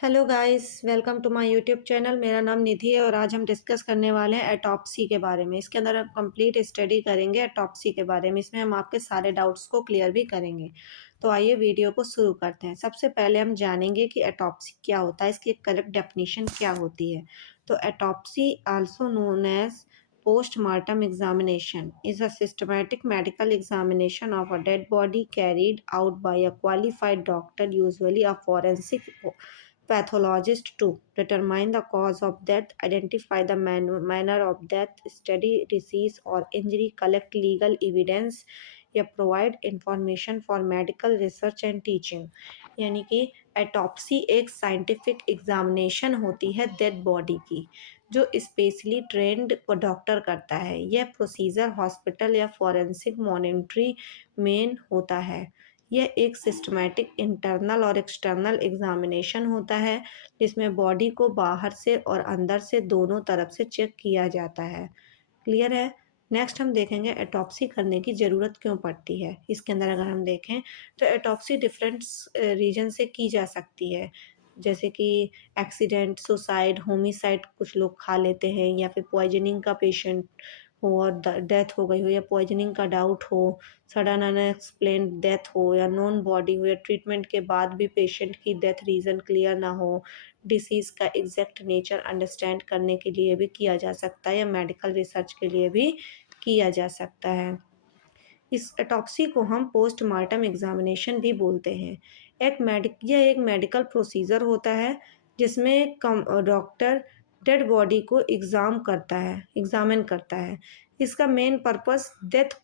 Hello guys, welcome to my YouTube channel. मेरा नाम निधि है और आज हम डिस्कस करने वाले हैं एटॉप्सी के बारे में। इसके अंदर हम कंप्लीट स्टडी करेंगे एटॉप्सी के बारे में। इसमें हम आपके सारे डाउट्स को क्लियर भी करेंगे। तो आइए वीडियो को शुरू करते हैं। सबसे पहले हम जानेंगे कि एटॉप्सी क्या होता है, इसकी करेक्ट डेफिनेशन क्या होती है। तो autopsy also known as postmortem examination is a systematic medical examination of a dead body carried out by a qualified doctor, usually a forensic pathologist, to determine the cause of death, identify the manner of death, study disease or injury, collect legal evidence या provide information for medical research and teaching. यानी कि एटॉप्सी एक scientific examination होती है dead body की, जो specially trend doctor करता है। यह प्रोसीजर हॉस्पिटल या फॉरेंसिक मॉनिटरी में होता है। यह एक सिस्टमैटिक इंटरनल और एक्सटर्नल एग्जामिनेशन होता है, जिसमें बॉडी को बाहर से और अंदर से दोनों तरफ से चेक किया जाता है। क्लियर है। नेक्स्ट हम देखेंगे एटॉप्सी करने की ज़रूरत क्यों पड़ती है। इसके अंदर अगर हम देखें तो एटॉप्सी डिफरेंट रीजन से की जा सकती है, जैसे कि एक्सीडेंट, सुसाइड, होमिसाइड कुछ लोग खा लेते हैं, या फिर पॉइजनिंग का पेशेंट हो और डेथ हो गई हो, या पॉइजनिंग का डाउट हो, सडन अनएक्सप्लेन्ड डेथ हो, या नॉन बॉडी हो, या ट्रीटमेंट के बाद भी पेशेंट की डेथ रीज़न क्लियर ना हो। डिसीज़ का एग्जैक्ट नेचर अंडरस्टैंड करने के लिए भी किया जा सकता है, या मेडिकल रिसर्च के लिए भी किया जा सकता है। इस एटॉप्सी को हम पोस्टमार्टम एग्जामिनेशन भी बोलते हैं। यह एक मेडिकल प्रोसीजर होता है, जिसमें डॉक्टर डेड बॉडी को एग्जामिन करता है। इसका मेन पर्पस डेथ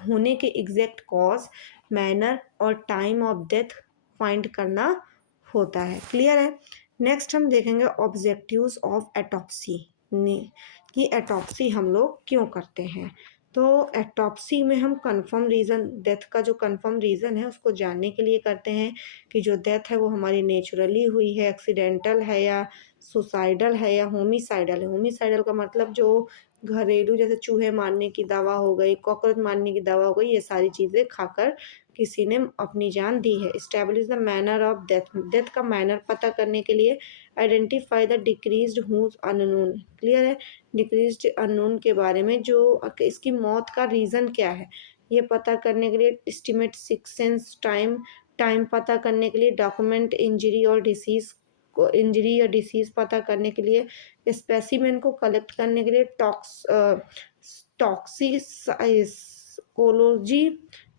होने के एग्जैक्ट कॉज, मैनर और टाइम ऑफ डेथ फाइंड करना होता है। क्लियर है। नेक्स्ट हम देखेंगे ऑब्जेक्टिव्स ऑफ एटॉप्सी कि एटॉप्सी हम लोग क्यों करते हैं। तो एटॉप्सी में हम कंफर्म रीज़न, डेथ का जो कंफर्म रीज़न है उसको जानने के लिए करते हैं कि जो डेथ है वो हमारी नेचुरली हुई है, एक्सीडेंटल है, या सुसाइडल है, या होमिसाइडल है। होमिसाइडल का मतलब जो घरेलू, जैसे चूहे मारने की दवा हो गई, कॉकरोच मारने की दवा हो गई, ये सारी चीज़ें खाकर किसी ने अपनी जान दी है। Establish the manner of death, death का मैनर पता करने के लिए identify the deceased whose unknown. Clear है। डिक्रीज्ड अननोन के बारे में, जो इसकी मौत का रीज़न क्या है ये पता करने के लिए। एस्टिमेट सिक्सेंस टाइम पता करने के लिए। डॉक्यूमेंट इंजरी या डिसीज़ पता करने के लिए। स्पेसिमेन को कलेक्ट करने के लिए। टॉक्सिकोलॉजी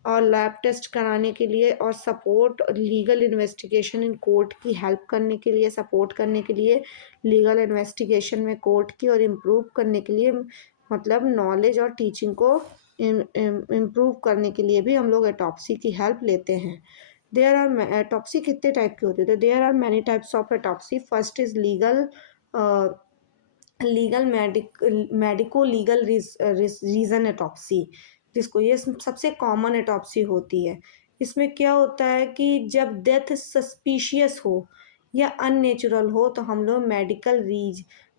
और लैब टेस्ट कराने के लिए। और support legal investigation in court की हेल्प करने के लिए, सपोर्ट करने के लिए लीगल इन्वेस्टिगेशन में कोर्ट की, और इम्प्रूव करने के लिए, मतलब नॉलेज और टीचिंग को इम्प्रूव करने के लिए भी हम लोग एटॉप्सी की हेल्प लेते हैं। देयर आर एटॉप्सी कितने टाइप की होती है, तो there are many types of autopsy. First is legal medico legal reason autopsy, जिसको ये सबसे कॉमन एटॉप्सी होती है। इसमें क्या होता है कि जब डेथ सस्पिशियस हो या अननेचुरल हो तो हम लोग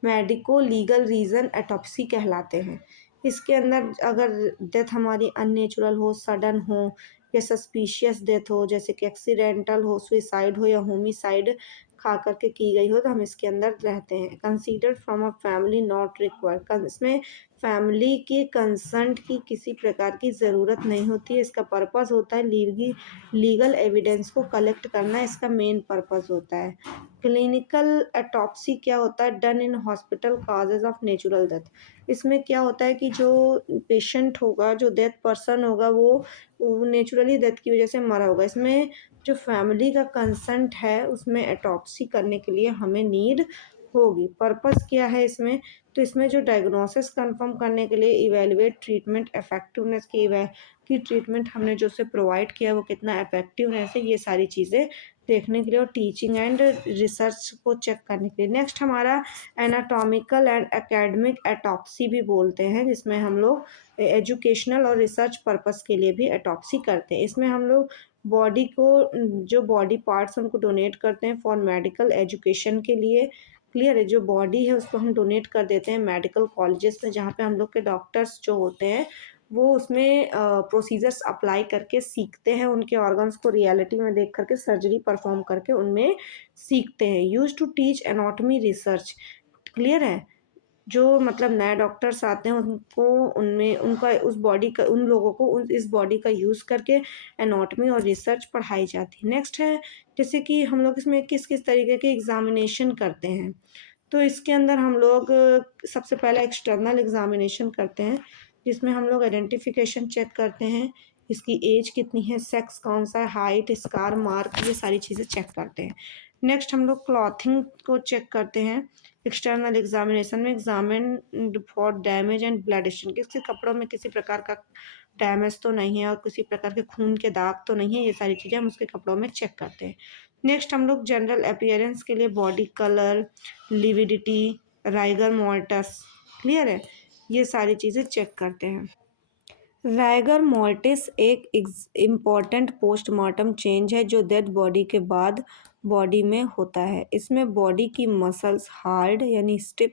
मेडिको लीगल रीज़न एटॉप्सी कहलाते हैं। इसके अंदर अगर डेथ हमारी अननेचुरल हो, सडन हो, या सस्पिशियस डेथ हो, जैसे कि एक्सीडेंटल हो, सुसाइड हो, या होमिसाइड खा करके की गई हो, तो हम इसके अंदर रहते हैं। Considered from a family not required, इसमें फैमिली की कंसर्ट की किसी प्रकार की ज़रूरत नहीं होती है। इसका पर्पस होता है लीगल एविडेंस को कलेक्ट करना, इसका मेन पर्पस होता है। क्लिनिकल एटॉप्सी क्या होता है, done in hospital causes of natural death. इसमें क्या होता है कि जो पेशेंट होगा, जो डेथ पर्सन होगा, वो नेचुरली डेथ की वजह से मरा होगा। इसमें जो फैमिली का कंसेंट है उसमें एटॉप्सी करने के लिए हमें नीड होगी। पर्पस क्या है इसमें, तो इसमें जो डायग्नोसिस कंफर्म करने के लिए, इवेलुएट ट्रीटमेंट इफेक्टिवनेस की ट्रीटमेंट हमने जो से प्रोवाइड किया वो कितना इफेक्टिवनेस है, ये सारी चीज़ें देखने के लिए, और टीचिंग एंड रिसर्च को चेक करने के लिए। नेक्स्ट हमारा एनाटॉमिकल एंड एकेडमिक एटॉप्सी भी बोलते हैं, जिसमें हम लोग एजुकेशनल और रिसर्च पर्पस के लिए भी एटॉप्सी करते हैं। इसमें हम लोग बॉडी को, जो बॉडी पार्ट्स उनको डोनेट करते हैं फॉर मेडिकल एजुकेशन के लिए। क्लियर है। जो बॉडी है उसको हम डोनेट कर देते हैं मेडिकल कॉलेजेस में, जहाँ पे हम लोग के डॉक्टर्स जो होते हैं वो उसमें प्रोसीजर्स अप्लाई करके सीखते हैं, उनके ऑर्गन्स को रियलिटी में देख कर के सर्जरी परफ़ॉर्म करके उनमें सीखते हैं। Used to teach anatomy research, clear है? जो मतलब नए डॉक्टर्स आते हैं उनको उनमें उनका उस बॉडी का उन लोगों को उस इस बॉडी का यूज़ करके एनाटॉमी और रिसर्च पढ़ाई जाती है। नेक्स्ट है जैसे कि हम लोग इसमें किस-किस तरीके के एग्ज़ामिनेशन करते हैं। तो इसके अंदर हम लोग सबसे पहले एक्सटर्नल एग्ज़ामिनेशन करते हैं, जिसमें हम लोग आइडेंटिफ़िकेशन चेक करते हैं, इसकी एज कितनी है, सेक्स कौन-सा है, हाइट, स्कार मार्क, ये सारी चीज़ें चेक करते हैं। नेक्स्ट हम लोग क्लॉथिंग को चेक करते हैं। एक्सटर्नल एग्ज़ामिनेशन में एग्ज़ामिन्ड फॉर डैमेज एंड ब्लडिशन, किसी कपड़ों में किसी प्रकार का डैमेज तो नहीं है और किसी प्रकार के खून के दाग तो नहीं है, ये सारी चीज़ें हम उसके कपड़ों में चेक करते हैं। नेक्स्ट हम लोग जनरल अपीयरेंस के लिए body colour, lividity, rigor mortis, clear है? ये सारी चीज़ें चेक करते हैं। राइगर मॉर्टिस एक इम्पॉर्टेंट पोस्टमार्टम चेंज है जो डेड बॉडी के बाद बॉडी में होता है। इसमें बॉडी की मसल्स हार्ड यानी स्टिफ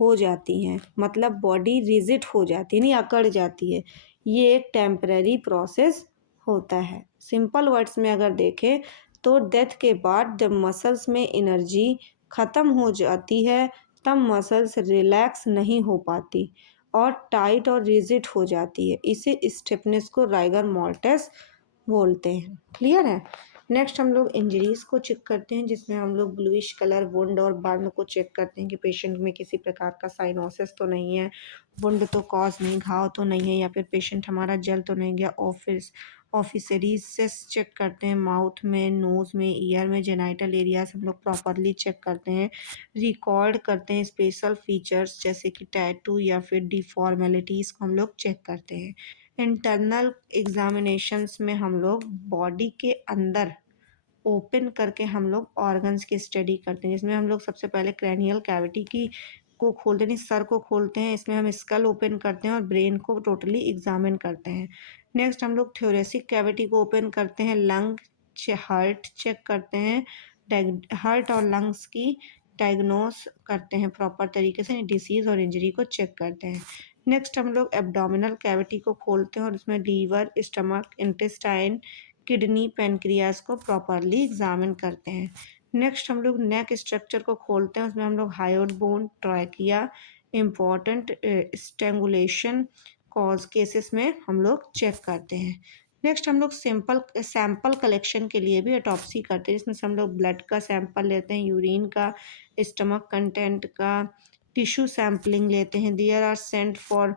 हो जाती हैं, मतलब बॉडी रिजिड हो जाती है, यानी अकड़ जाती है। ये एक टेम्परेरी प्रोसेस होता है। सिंपल वर्ड्स में अगर देखें तो डेथ के बाद जब मसल्स में एनर्जी ख़त्म हो जाती है तब मसल्स रिलैक्स नहीं हो पाती और टाइट और रिजिड हो जाती है। इसे स्टिफनेस को राइगर मॉर्टिस बोलते हैं, क्लियर है? नेक्स्ट हम लोग इंजरीज़ को चेक करते हैं, जिसमें हम लोग ब्लूइश कलर वुंड और बर्न को चेक करते हैं कि पेशेंट में किसी प्रकार का साइनोसिस तो नहीं है, वुंड तो कॉज नहीं, घाव तो नहीं है, या फिर पेशेंट हमारा जल तो नहीं गया। ऑफिसरीसेस चेक करते हैं, माउथ में, नोज़ में, ईयर में, जेनाइटल एरियाज हम लोग प्रॉपरली चेक करते हैं। रिकॉर्ड करते हैं स्पेशल फीचर्स जैसे कि टैटू या फिर डिफॉर्मेलिटीज़ को हम लोग चेक करते हैं। इंटरनल एग्जामिनेशंस में हम लोग बॉडी के अंदर ओपन करके हम लोग ऑर्गन्स की स्टडी करते हैं, जिसमें हम लोग सबसे पहले क्रैनियल कैविटी की को खोलते नहीं, सर को खोलते हैं। इसमें हम स्कल ओपन करते हैं और ब्रेन को टोटली एग्जामिन करते हैं। नेक्स्ट हम लोग थोरेसिक कैविटी को ओपन करते हैं, लंग हार्ट चेक करते हैं, हार्ट और लंग्स की डायग्नोस करते हैं प्रॉपर तरीके से, डिसीज़ और इंजरी को चेक करते हैं। नेक्स्ट हम लोग एब्डोमिनल कैविटी को खोलते हैं और उसमें liver, stomach, intestine, kidney, pancreas को प्रॉपरली एग्जामिन करते हैं। नेक्स्ट हम लोग नेक स्ट्रक्चर को खोलते हैं, उसमें हम लोग hyoid bone, trachea, important strangulation cause cases में हम लोग चेक करते हैं। नेक्स्ट हम लोग सैंपल कलेक्शन के लिए भी ऑटोप्सी करते हैं, जिसमें से हम लोग ब्लड का सैंपल लेते हैं, यूरिन का, स्टमक कंटेंट का, टिश्यू सैम्पलिंग लेते हैं। There are sent for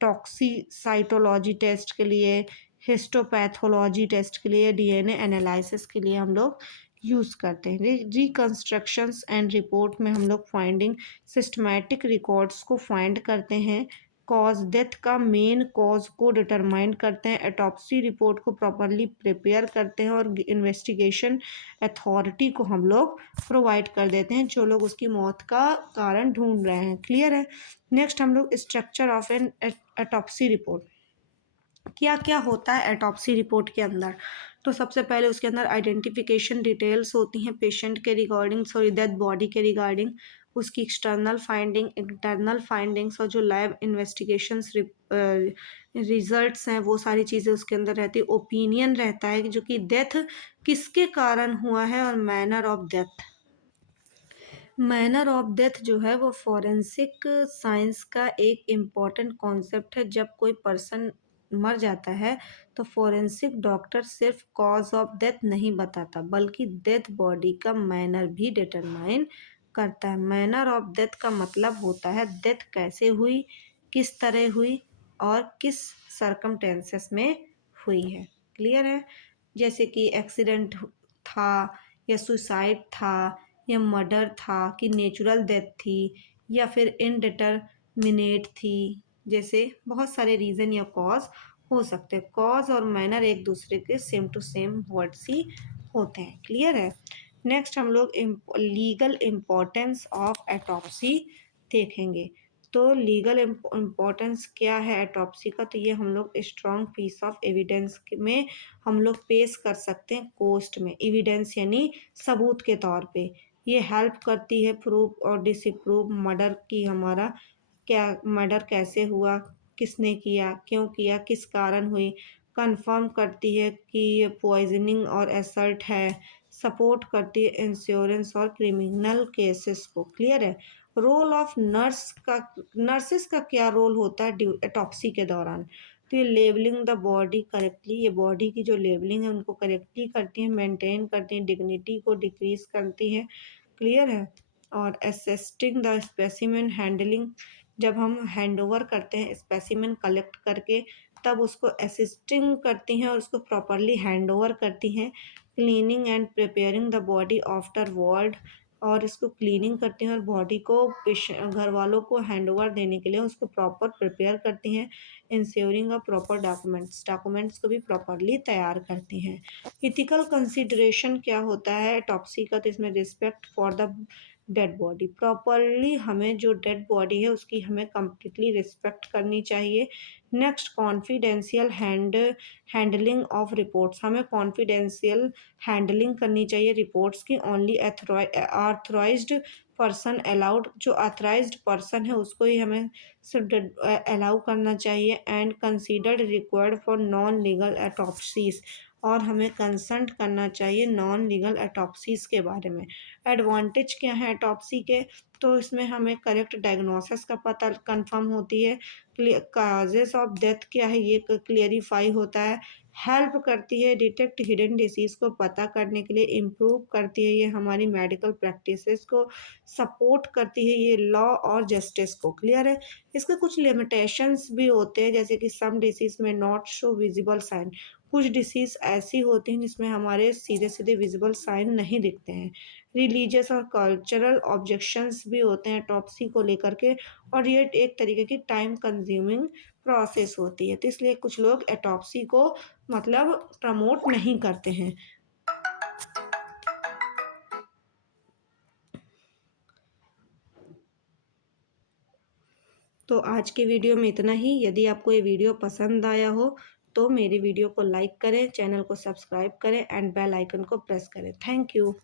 toxicology test के लिए, हिस्टोपैथोलॉजी टेस्ट के लिए, डीएनए एनालिसिस के लिए हम लोग यूज़ करते हैं। रिकंस्ट्रक्शंस एंड रिपोर्ट में हम लोग फाइंडिंग सिस्टमैटिक रिकॉर्ड्स को फाइंड करते हैं, कॉज डेथ का मेन कॉज को डिटरमाइन करते हैं, एटॉप्सी रिपोर्ट को प्रॉपरली प्रिपेयर करते हैं और इन्वेस्टिगेशन अथॉरिटी को हम लोग प्रोवाइड कर देते हैं जो लोग उसकी मौत का कारण ढूंढ रहे हैं, क्लियर है? नेक्स्ट हम लोग स्ट्रक्चर ऑफ एन एटॉप्सी रिपोर्ट, क्या क्या होता है एटॉप्सी रिपोर्ट के अंदर। तो सबसे पहले उसके अंदर आइडेंटिफिकेशन डिटेल्स होती हैं पेशेंट के रिगार्डिंग, सॉरी डेड बॉडी के रिगार्डिंग, उसकी एक्सटर्नल फाइंडिंग, इंटरनल फाइंडिंग्स और जो लैब इन्वेस्टिगेशंस रिजल्ट्स हैं वो सारी चीज़ें उसके अंदर रहती है। ओपिनियन रहता है कि जो कि डेथ किसके कारण हुआ है और manner of death. Manner of death जो है वो फॉरेंसिक साइंस का एक इम्पॉर्टेंट कॉन्सेप्ट है। जब कोई पर्सन मर जाता है तो फॉरेंसिक डॉक्टर सिर्फ कॉज ऑफ डेथ नहीं बताता बल्कि डेथ बॉडी का मैनर भी डिटरमाइन करता है। मैनर ऑफ डेथ का मतलब होता है डेथ कैसे हुई, किस तरह हुई और किस सरकमटेंसेस में हुई है, क्लियर है? जैसे कि एक्सीडेंट था या सुसाइड था या मर्डर था कि नेचुरल डेथ थी या फिर इनडिटरमिनेट थी, जैसे बहुत सारे रीज़न या कॉज हो सकते हैं। कॉज और मैनर एक दूसरे के सेम टू सेम वर्ड्स ही होते हैं, क्लियर है? नेक्स्ट हम लोग लीगल इम्पोर्टेंस ऑफ एटॉप्सी देखेंगे। तो लीगल इम्पोर्टेंस क्या है एटॉप्सी का, तो ये हम लोग स्ट्रॉन्ग पीस ऑफ एविडेंस में हम लोग पेश कर सकते हैं कोर्ट में, एविडेंस यानी सबूत के तौर पे। ये हेल्प करती है प्रूफ और डिसप्रूव मर्डर की, हमारा क्या मर्डर कैसे हुआ, किसने किया, क्यों किया, किस कारण हुई, कंफर्म करती है कि ये पॉइजनिंग और असल्ट है, सपोर्ट करती है इंश्योरेंस और क्रिमिनल केसेस को। क्लियर है। रोल ऑफ नर्सिस का क्या रोल होता है ऑटोप्सी के दौरान? तो ये लेबलिंग द बॉडी करेक्टली, ये बॉडी की जो लेबलिंग है उनको करेक्टली करती हैं, मेंटेन करती हैं, डिग्निटी को डिक्रीज करती हैं। क्लियर है। और असिस्टिंग द स्पेसिमेन हैंडलिंग, जब हम हैंड ओवर करते हैं स्पेसिमेन कलेक्ट करके, तब उसको असिस्टिंग करती हैं और उसको प्रॉपरली हैंड ओवर करती हैं। Cleaning and preparing the body after ward, और इसको क्लीनिंग करती हैं और बॉडी को घर वालों को हैंड ओवर देने के लिए उसको प्रॉपर प्रिपेयर करती हैं। इंश्योरिंग अ प्रॉपर डॉक्यूमेंट्स को भी प्रॉपरली तैयार करती हैं। इथिकल कंसिडरेशन क्या होता है टॉप्सी का? तो इसमें respect for the dead body, properly हमें जो डेड बॉडी है उसकी हमें कम्प्लीटली रिस्पेक्ट करनी चाहिए। Next, confidential handling of reports, हमें कॉन्फिडेंशियल हैंडलिंग करनी चाहिए रिपोर्ट्स की। ओनली ऑथराइज्ड पर्सन अलाउड, जो ऑथराइज्ड पर्सन है उसको ही हमें सिर्फ अलाउ करना चाहिए। And considered required for non legal autopsies, और हमें कंसल्ट करना चाहिए नॉन लीगल एटॉप्सीज के बारे में। एडवांटेज क्या है एटॉप्सी के? तो इसमें हमें करेक्ट डायग्नोसिस का पता कंफर्म होती है, काजेस ऑफ डेथ क्या है ये क्लियरिफाई होता है, हेल्प करती है डिटेक्ट हिडन डिसीज़ को पता करने के लिए, इम्प्रूव करती है ये हमारी मेडिकल प्रैक्टिसेस को, सपोर्ट करती है ये लॉ और जस्टिस को। क्लियर है। इसके कुछ लिमिटेशंस भी होते हैं, जैसे कि सम डिसीज़ में नॉट शो विजिबल साइन, कुछ डिसीज़ ऐसी होती हैं जिसमें हमारे सीधे सीधे विजिबल साइन नहीं दिखते हैं। रिलीजियस और कल्चरल ऑब्जेक्शंस भी होते हैं टॉप्सी को लेकर के, और ये एक तरीके की टाइम कंज्यूमिंग प्रोसेस होती है, तो इसलिए कुछ लोग एटॉप्सी को मतलब प्रमोट नहीं करते हैं। तो आज के वीडियो में इतना ही। यदि आपको ये वीडियो पसंद आया हो तो मेरी वीडियो को लाइक करें, चैनल को सब्सक्राइब करें एंड बेल आइकन को प्रेस करें। Thank you.